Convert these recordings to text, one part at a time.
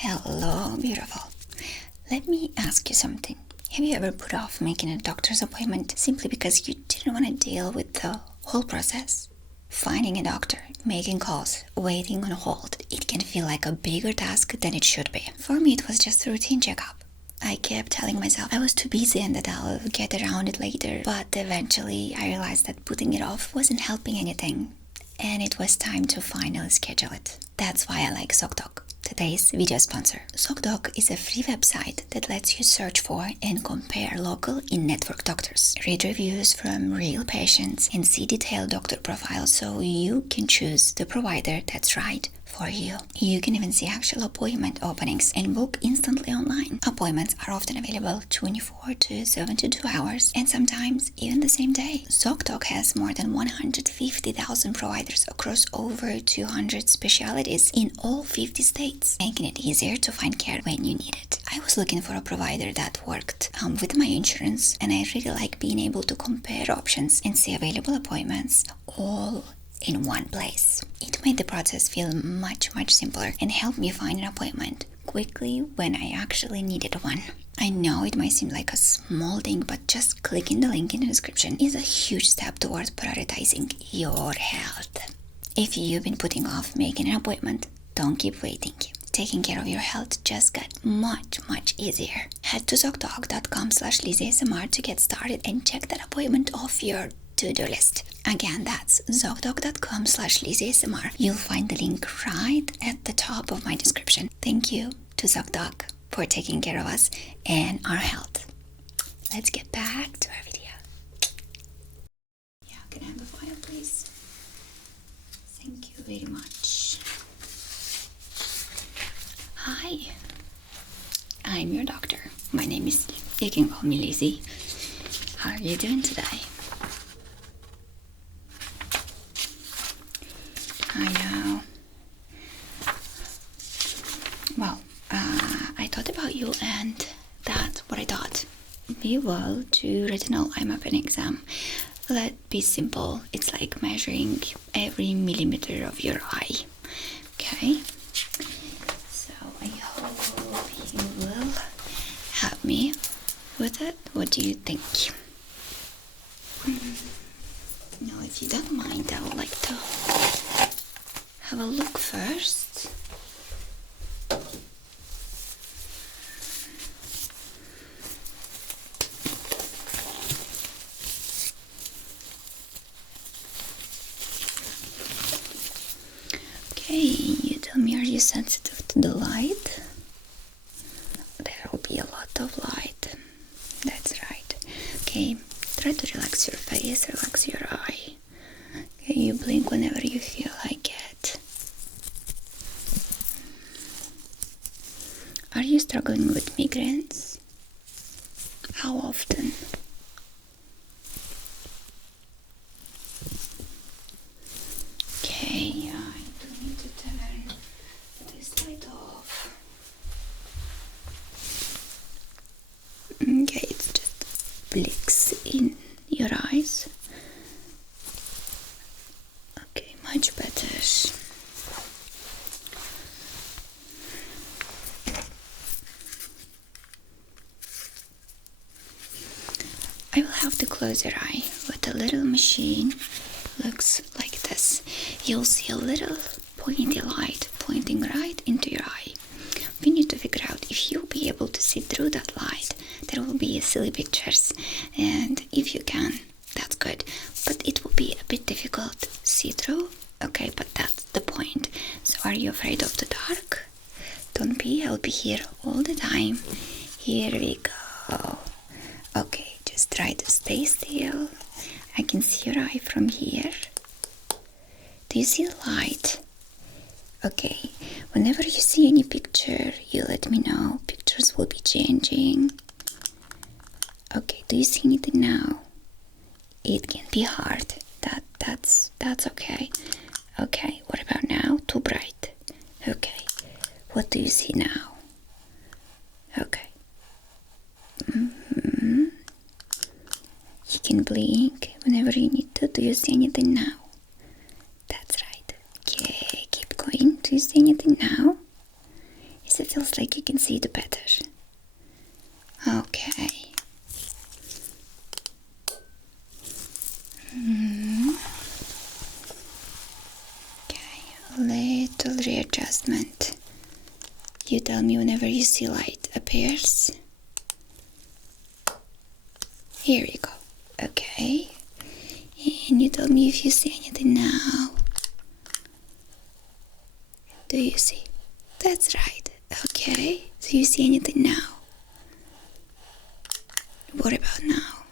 Hello, beautiful. Let me ask you something. Have you ever put off making a doctor's appointment simply because you didn't want to deal with the whole process? Finding a doctor, making calls, waiting on hold, it can feel like a bigger task than it should be. For me, it was just a routine checkup. I kept telling myself I was too busy and that I'll get around it later, but eventually I realized that putting it off wasn't helping anything, and it was time to finally schedule it. That's why I like ZocDoc, today's video sponsor. ZocDoc is a free website that lets you search for and compare local in-network doctors, read reviews from real patients, and see detailed doctor profiles so you can choose the provider that's right for you. You can even see actual appointment openings and book instantly online. Appointments are often available 24 to 72 hours and sometimes even the same day. ZocDoc has more than 150,000 providers across over 200 specialties in all 50 states, making it easier to find care when you need it. I was looking for a provider that worked with my insurance, and I really like being able to compare options and see available appointments all in one place. It made the process feel much simpler and helped me find an appointment quickly when I actually needed one. I know it might seem like a small thing, but just clicking the link in the description is a huge step towards prioritizing your health. If you've been putting off making an appointment, don't keep waiting. Taking care of your health just got much easier. Head to ZocDoc.com/LiziSMR to get started and check that appointment off your to-do list. Again, that's ZocDoc.com/LiziSMR. You'll find the link right at the top of my description. Thank you to ZocDoc for taking care of us and our health. Let's get back to our video. Yeah, can I have the file, please? Thank you very much. Hi, I'm your doctor. My name is, you can call me Lizi. How are you doing today? I know. Well, I thought about you, and that's what I thought. We will do retinal eye mapping exam. Let's be simple. It's like measuring every millimeter of your eye. Okay? So I hope you will help me with it. What do you think? Now, if you don't mind, I would like to have a look first. Okay, you tell me, are you sensitive to the light? There will be a lot of light. That's right. Okay, try to relax your face, relax your eye. Okay, you blink whenever you feel like it. Are you struggling with migraines? How often? Okay, yeah, I do need to turn this light off. Okay, it's just blinks in your eyes. Okay, much better. I will have to close your eye with a little machine. Looks like this. You'll see a little pointy light pointing right into your eye. We need to figure out if you'll be able to see through that light. There will be silly pictures, and if you can, that's good, but it will be a bit difficult to see through. Okay, but that's the point. So are you afraid of the dark? Don't be, I'll be here all the time. Here we go. Okay, just try to stay still. I can see your eye from here. Do you see the light? Okay, whenever you see any picture, you let me know. Pictures will be changing. Okay, do you see anything now? It can be hard. That's okay. Okay, what about now? Too bright. Okay, what do you see now? Okay. You can blink whenever you need to. Do you see anything now? That's right. Okay, keep going. Do you see anything now? Is it feels like you can see it better. Okay. Okay, a little readjustment. You tell me whenever you see light appears. Here you go. Okay. And you tell me if you see anything now. Do you see? That's right. Okay. Do you see anything now? What about now?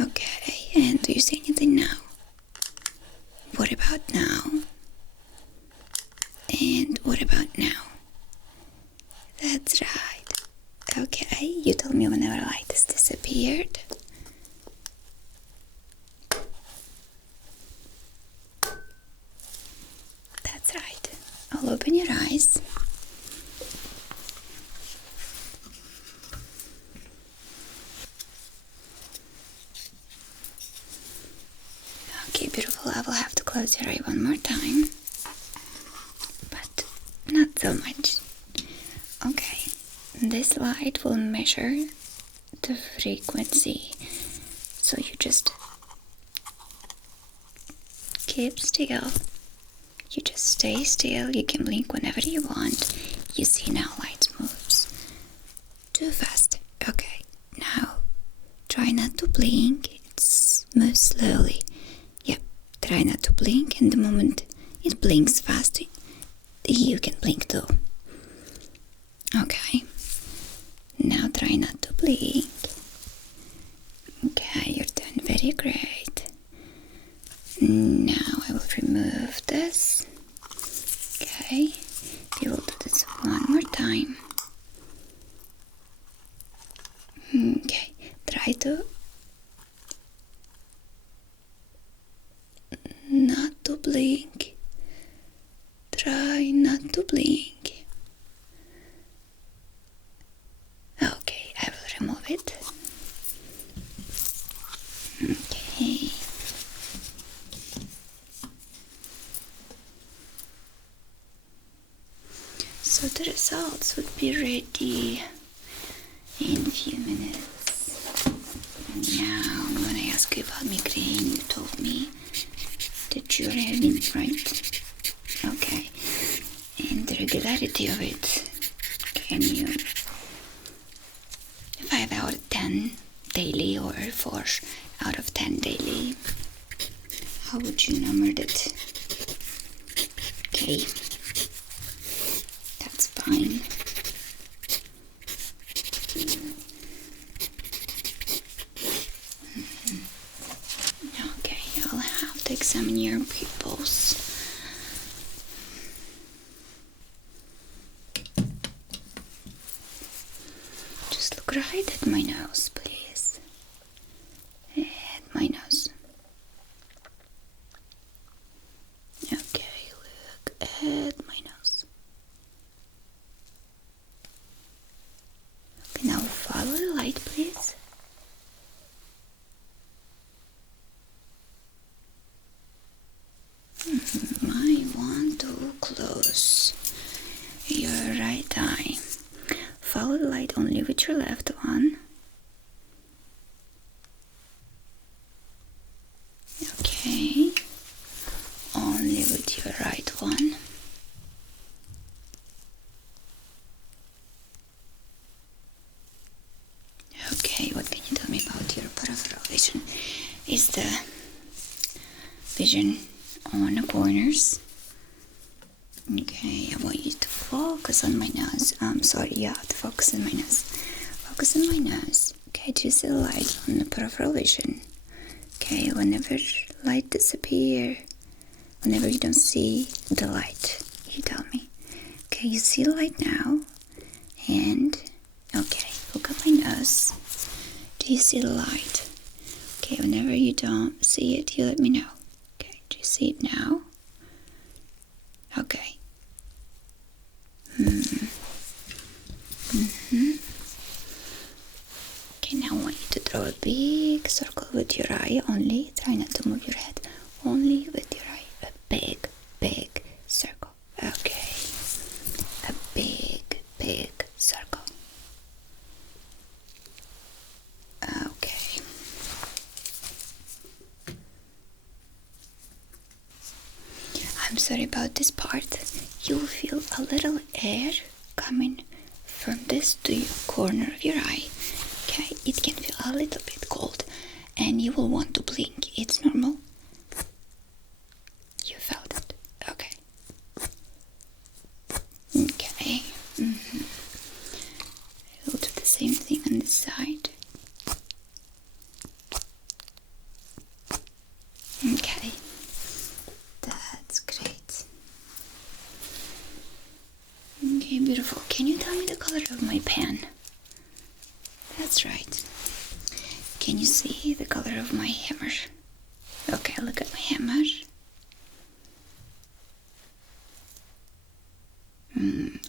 Okay. And do you see anything now? What about now? And what about now? That's right. Okay. You tell me whenever light has disappeared. That's right. I'll open your eyes. Okay, beautiful. I will have to close your eye one more time. But not so much. Okay. This light will measure the frequency. So you just keep still. You just stay still. You can blink whenever you want. You see now light moves too fast. Okay, now try not to blink. It's move slowly. Yep, try not to blink, and the moment it blinks fast, you can blink too. Okay, now try not to blink. Okay, you're doing very great. Now I will remove this. Okay, we will do this one more time. Okay, try to not to blink. Try not to blink. Okay, I will remove it. Okay. So the results would be ready in a few minutes. Now I'm gonna ask you about migraine. You told me that you're having, right? Okay. And the regularity of it, can you 5 out of 10 daily or 4 out of 10 daily? How would you number that? Okay. That's fine. Okay, I'll have to examine your pupils. Just look right at my nose, please. At my nose. Okay, look at my nose. Okay, now follow the light, please. I want to close your right eye. Follow the light only with your left one. Okay. Only with your right one. Okay, what can you tell me about your peripheral vision? Is the vision on the corners? Okay, I want you to focus on my nose. I'm sorry, you have to focus on my nose. Focus on my nose. Okay, do you see the light on the peripheral vision? Okay, whenever light disappears, whenever you don't see the light, you tell me. Okay, you see the light now. And, okay, look at my nose. Do you see the light? Okay, whenever you don't see it, you let me know. Okay, do you see it now? Okay. Okay, now I want you to draw a big circle with your eye only. Try not to move your head. Only with your eye. A big, big circle. Okay. A big big circle. Okay. I'm sorry about this part. You'll feel a little air coming from this to your corner of your eye. Okay, it can feel a little bit cold and you will want to blink. It's normal. You felt it. Okay. Okay. We'll do the same thing on this side. Okay. That's great. Okay, beautiful. Can you tell me the color of my pen? That's right. Can you see the color of my hammer? Okay, look at my hammer.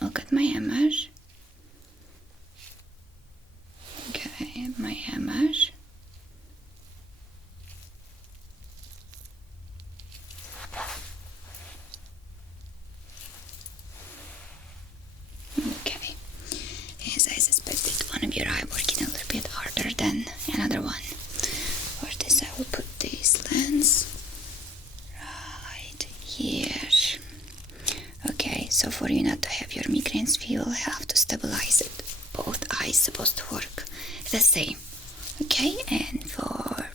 Look at my hammer. Okay, my hammer. Okay, as I suspected, one of your eye working a little bit harder than another one. For this I will put this lens right here. Okay, so for you not to have your migraines, we will have to stabilize it. Both eyes supposed to work the same. Okay, and for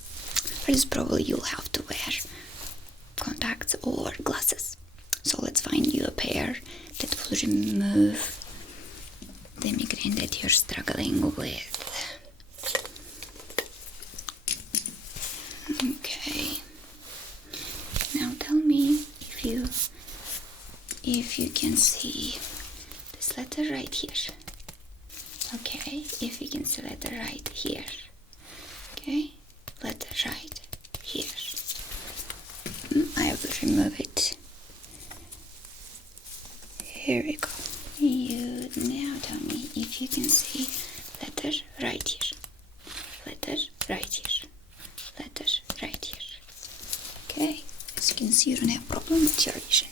this probably you'll have to wear contacts or glasses. So let's find you a pair that will remove the migraine that you're struggling with. Okay. Now tell me if you can see this letter right here. Okay, if you can see letter right here. Okay, letter right here. I will remove it. Here we go. You now tell me if you can see letter right here. Letter right here. Letter right here. Okay, as you can see, you don't have problem with your vision.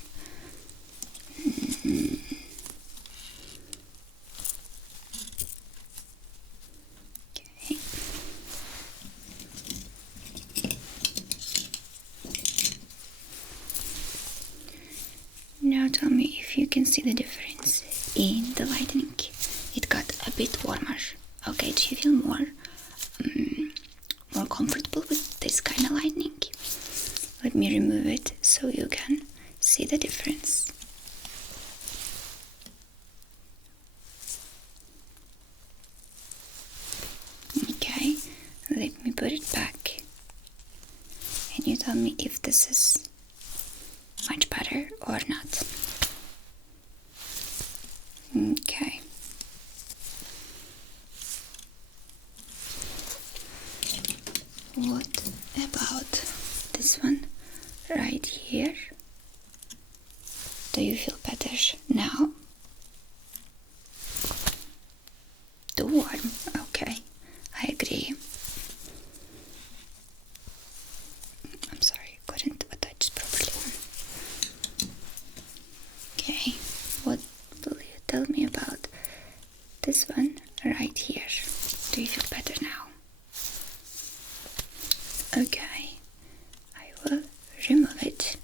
Okay. Now tell me if you can see the difference in the lighting. It got a bit warmer. Okay, do you feel more comfortable with this kind of lighting? Let me remove it so you can see the difference. Okay, let me put it back and you tell me if this is much better or not. Okay. What about this one right here? Do you feel better now? Too warm. Okay, I agree. I'm sorry, I couldn't attach properly. Okay, what will you tell me about this one right here? Do you feel better now? Okay, I will remove it.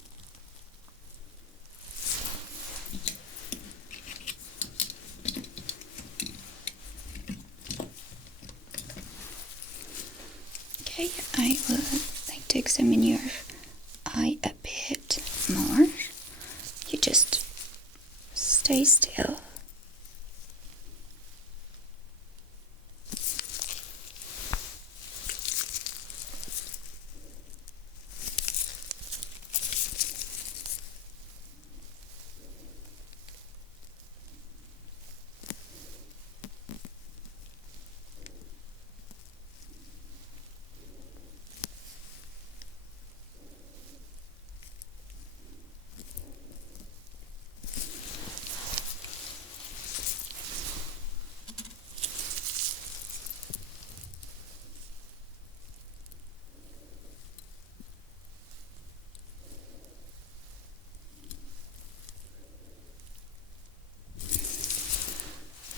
Okay, I will like to examine your eye a bit more. You just stay still.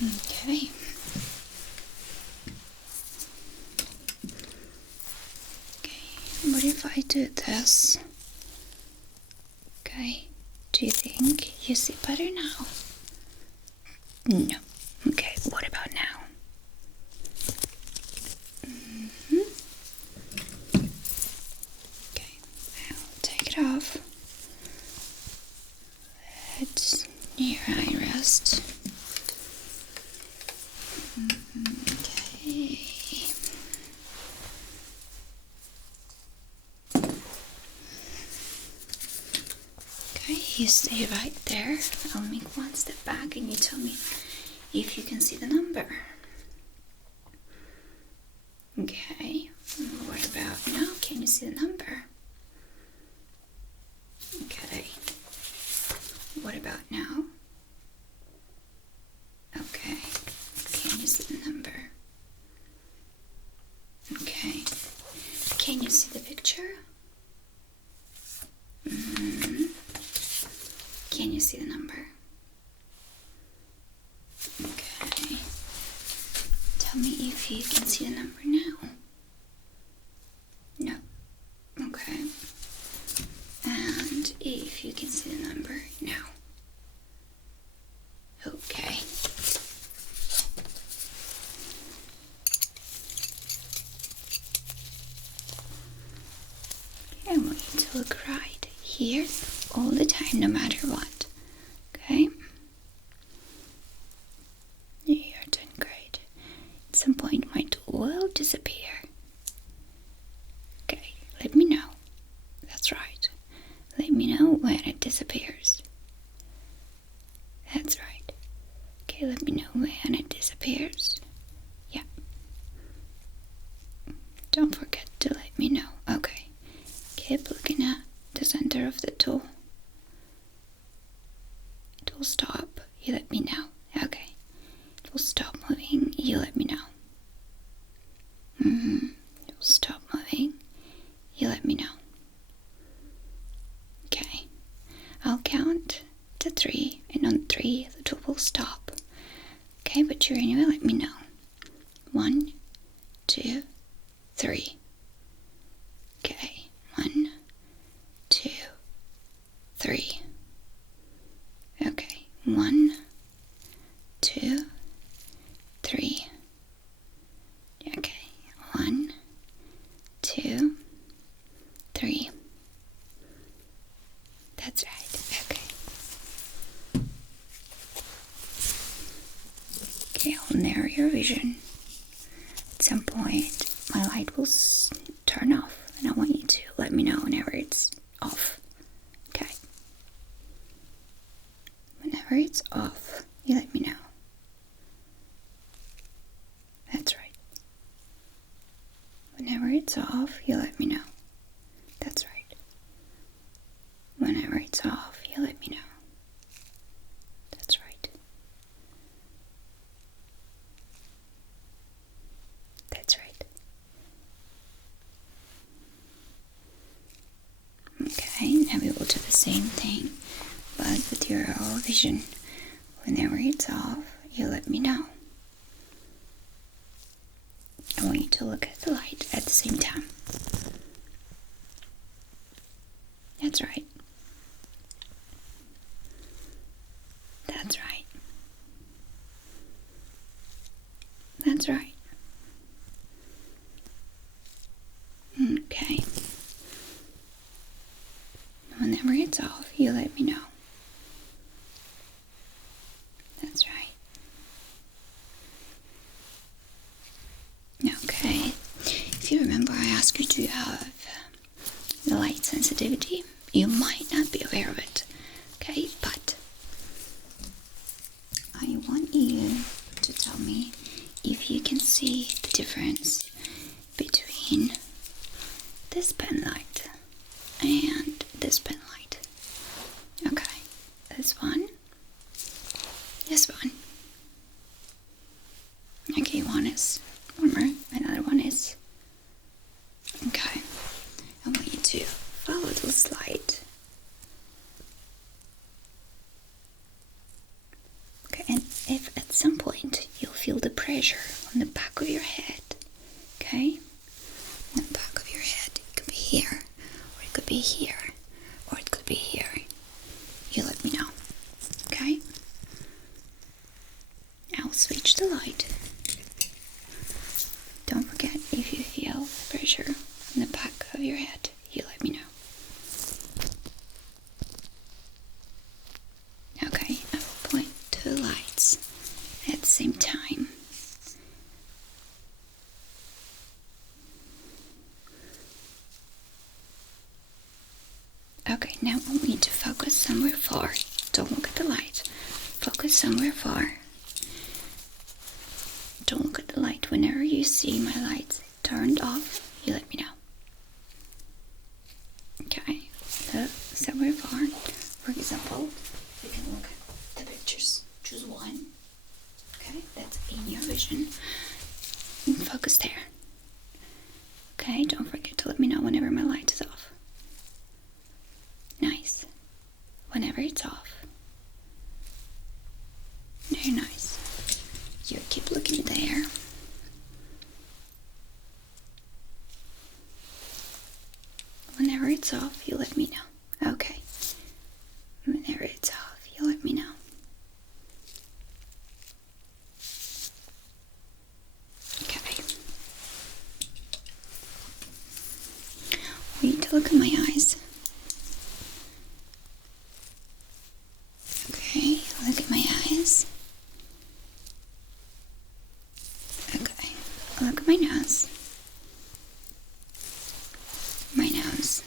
Okay. Okay, what if I do this? Okay, do you think you see better now? No. Okay, what about now? Okay, I'll take it off. Let your eye rest. Okay. Okay, you stay right there. I'll make one step back and you tell me if you can see the number. Okay, what about now? Can you see the number? Okay, what about now? Okay, can you see the number? Okay, can you see the picture? Can you see the number? Okay, tell me if you can see the number now. No. Okay. And if you can see the number now. Okay. I want you to look right here all the time, no matter what. Okay? You're doing great. At some point, my tool will disappear. Okay, let me know. That's right. Let me know when it disappears. That's right. Okay, let me know when it disappears. Yeah. Don't forget to let me know. Okay. Keep looking at the center of the tool. It will stop. You let me know. Okay. It will stop moving. You let me know. It will stop moving. You let me know. Okay. I'll count to 3, and on 3 the tool will stop. Okay, but you anyway let me know. 1, 2, 3. Okay. 1, 2, 3. Okay. 1, 2, 3. Okay. 1, 2, 3. That's right. Okay. Okay, I'll narrow your vision. At some point, my light will turn off, and I want you to let me know whenever it's off. Okay. Whenever it's off, you let me know. That's right. Whenever it's off, you let me know. That's right. Whenever it's off, you let me know. That's right. That's right. Okay, now we will do the same thing, but with your vision. Whenever it's off, you let me know. I want you to look at the light at the same time. That's right. That's right. That's right. Okay. Whenever it's off, you let me know. That's right. Okay. If you remember, I asked you to have the light sensitivity. You might not be aware of it. Okay, but I want you to tell me if you can see the difference between this pen light and this pen light. Okay, this one, this one. Okay, one is warmer, another one is. Okay, I want you to follow this light. Okay, and if at some point you'll feel the pressure on the back of your head. Okay? On the back of your head. It could be here, or it could be here, or it could be here. You let me know. Okay? I'll switch the light. Don't forget, if you feel pressure on the back of your head, you let me know. Okay, I will point two lights at the same time. Okay, now I want you to focus somewhere far. Don't look at the light. Focus somewhere far. Don't look at the light. Whenever you see my lights turned off, you let me know. Okay, somewhere far. For example, you can look at the pictures. Choose one. Okay, that's in your vision. And focus there. Okay, don't forget to let me know whenever my light is off. Nice. Whenever it's off. Very nice. You keep looking there. Whenever it's off, you let me know. Okay. Whenever it's off, you let me know. Okay. I want you to look at my eyes. Okay, look at my eyes. Okay, look at my nose. My nose.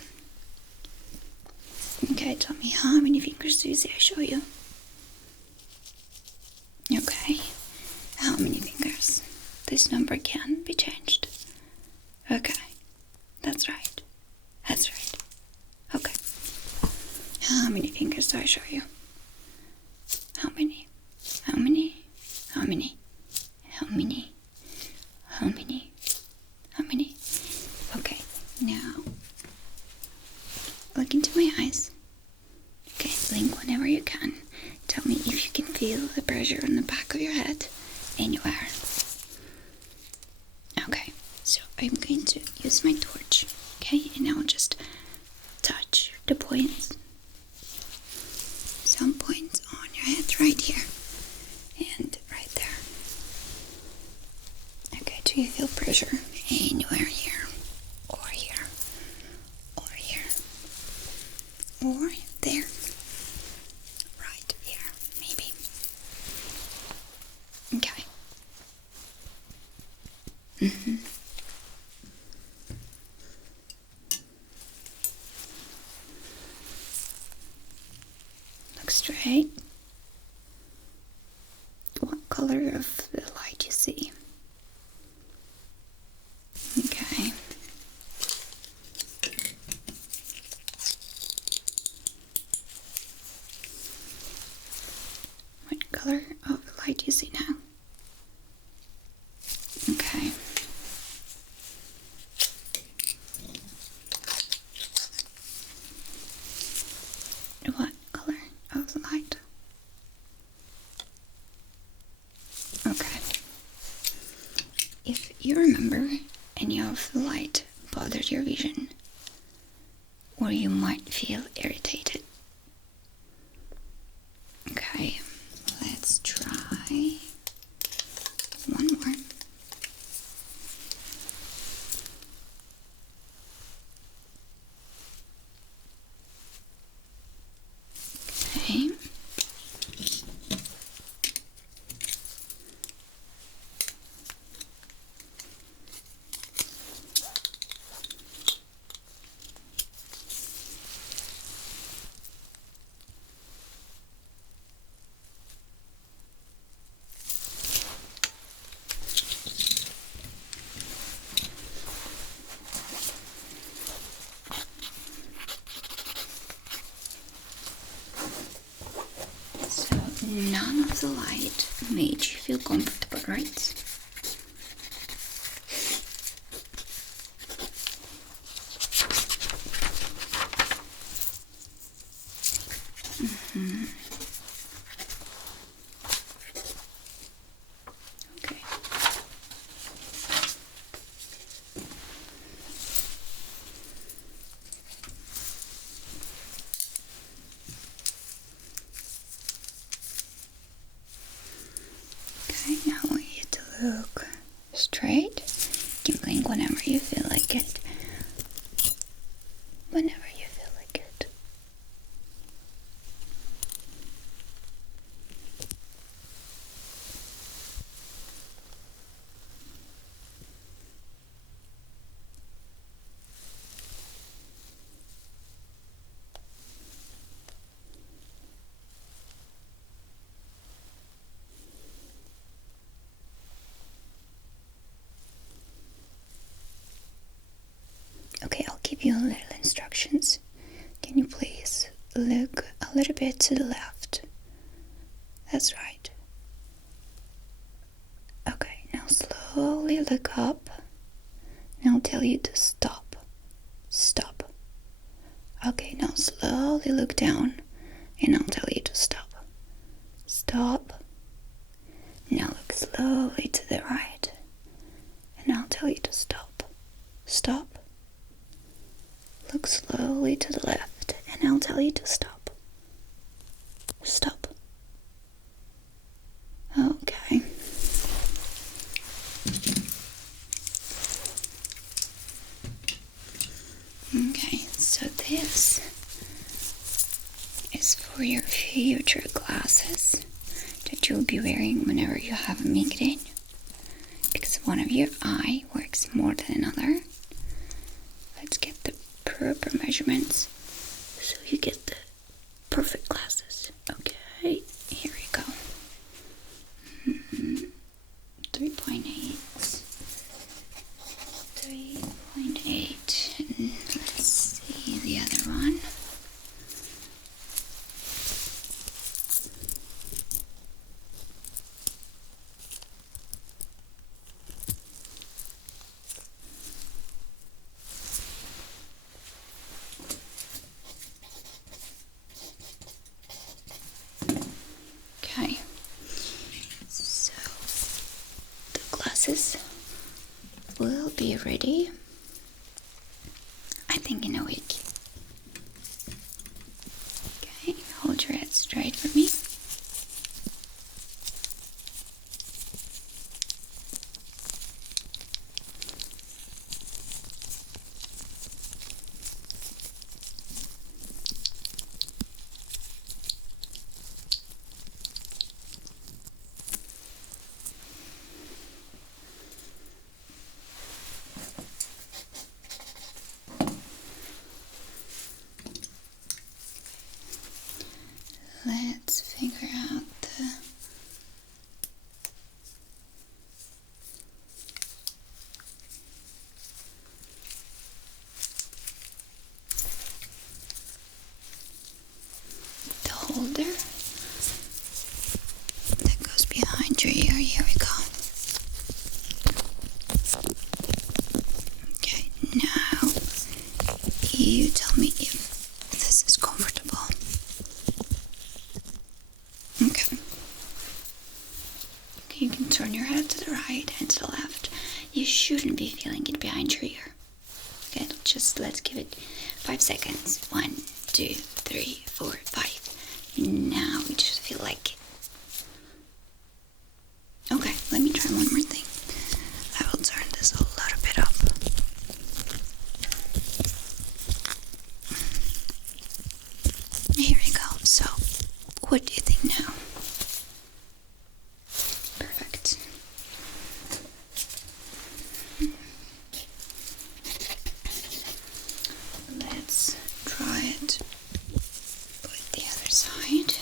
Okay, tell me how many fingers do you see I show you? Okay, how many fingers? This number can be changed. Okay, that's right. That's right. Okay. How many fingers do I show you? How many? How many? How many? How many? How many? How many? Okay, now look into my eyes. Okay, blink whenever you can. Tell me if you can feel the pressure on the back of your head anywhere. Okay, so I'm going to use my torch. Okay, and I'll just touch the points. Some points on your head right here and right there. Okay, do you feel pressure anywhere here or here or here or there? Right here, maybe. Okay. Look straight. What color of the light you see? Okay. What color of the light you see now? Okay. What color of the light? Okay. If you remember any of the light bothered your vision, or you might feel irritated. Okay, let's try one more. Okay. So none of the light made you feel comfortable, right? Okay, now I want you to look straight. You can blink whenever you feel like it. Whenever you feel like it. Okay, I'll give you a little instructions. Can you please look a little bit to the left? That's right. Okay, now slowly look up. And I'll tell you to stop. Stop. Okay, now slowly look down. And I'll tell you to stop. Stop. Now look slowly to the right. And I'll tell you to stop. Stop. Look slowly to the left, and I'll tell you to stop. Stop. Okay. Okay, so this is for your future glasses that you'll be wearing whenever you have a migraine. Because one of your eye works more than another. Let's get the proper measurements so you get the perfect glasses. Okay, here we go. 3.8. 3.8. Let's see the other one. Okay, so the glasses will be ready, I think, in a week. Okay, hold your head straight for me. Let's figure out the holder that goes behind your ear. Here we go. Okay, now you tell me if this is comfortable. Okay. You can turn your head to the right and to the left. You shouldn't be feeling it behind your ear. Okay, let's give it 5 seconds. 1, 2, 3, 4, 5. Now we just feel like it. Okay, let me try one more thing. I will turn this a little bit up. Here we go. So, what do you think now? Perfect. Let's try it with the other side.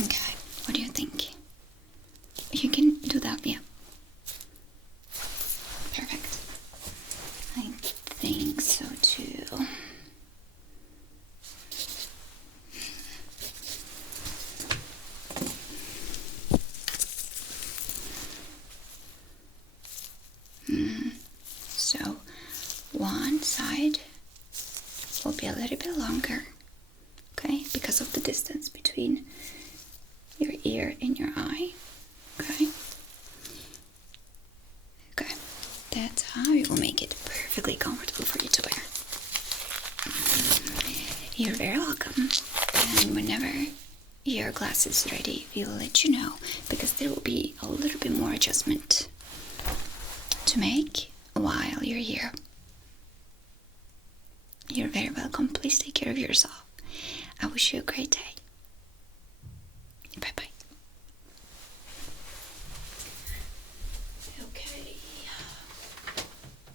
Okay, what do you think? You can do that, yeah. Perfect. I think so too. So one side will be a little bit longer, okay, because of the distance between between your ear and your eye. Okay? Okay. That's how we will make it perfectly comfortable for you to wear. You're very welcome. And whenever your glass is ready, we'll let you know, because there will be a little bit more adjustment to make while you're here. You're very welcome. Please take care of yourself. I wish you a great day. Bye-bye.